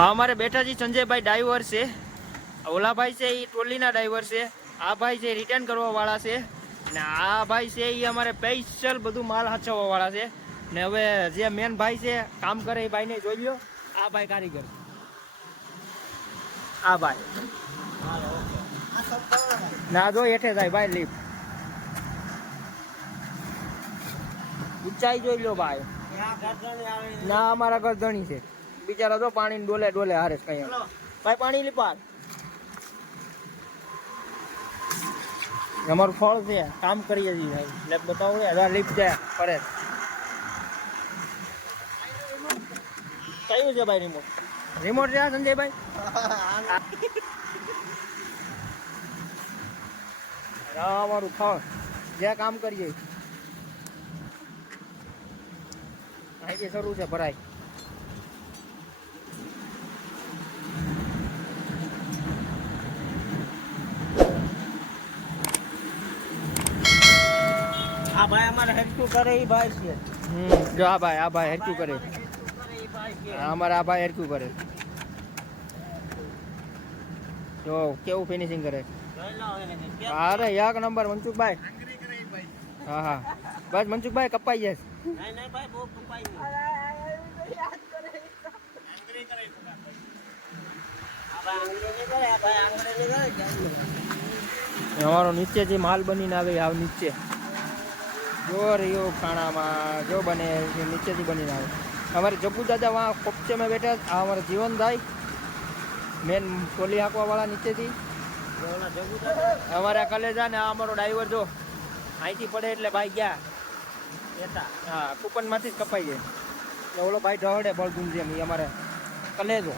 અમારે બેઠાજી સંજયભાઈ ડ્રાઈવર છે. ઓલા ભાઈ છે એ ટોલીના ડ્રાઈવર છે. આ ભાઈ છે રિટર્ન કરવા વાળા છે. ને આ ભાઈ છે એ અમારે સ્પેશિયલ બધું માલ હાચવવા વાળા છે. ને હવે જે મેન ભાઈ છે, કામ કરે એ ભાઈને જોઈ લો આ ભાઈ કારીગર. આ ભાઈ. ના, જો હેઠે થાય ભાઈ લીફ ઊંચાઈ જોઈ લો ભાઈ. ના, અમારા ઘર ધણી છે. બિચારા તો પાણી ડોલે ડોલે હારે કઈ ભાઈ પાણી લીપાર અમારું ફળ છે કામ કરીએ છીએ ભાઈ. લેપ બતાવો હજાર લીપ છે ફરે કયું છે ભાઈ રિમોટ રિમોટ છે સંજયભાઈ અમારું ફળ. જે કામ કરીએ. અહીંથી શરૂ છે ભરાય. આ ભાઈ અમારે હેરકું કરે એ ભાઈ છે. હમ જો આ ભાઈ આ ભાઈ હરક્યું કરે. અમારે અમારા આ ભાઈ હરક્યું કરે. જો કેવું ફિનિશિંગ કરે? અરે એક નંબર મનસુખભાઈ. હા હા. બસ મનસુખભાઈ કપાઈ જશે? અમારો નીચે જે માલ બનીને આવે આવ નીચે. જો રહ્યો ખાણામાં, જો બને નીચેથી બનીને આવે. અમારે જબ્બુ દાદા વાં કોપચેમાં બેઠા આ અમારા જીવનભાઈ, મેન ટોલી હાંકવાવાળા નીચેથી. અમારા કલેજા ને આ અમારો ડ્રાઈવર જો અહીંથી પડે એટલે ભાઈ ગયા. હા, કૂપનમાંથી જ કપાઈ જાય. એટલે ઓલો ભાઈ ઢહડે બળગુંજી જેમ એ અમારે કલેજો.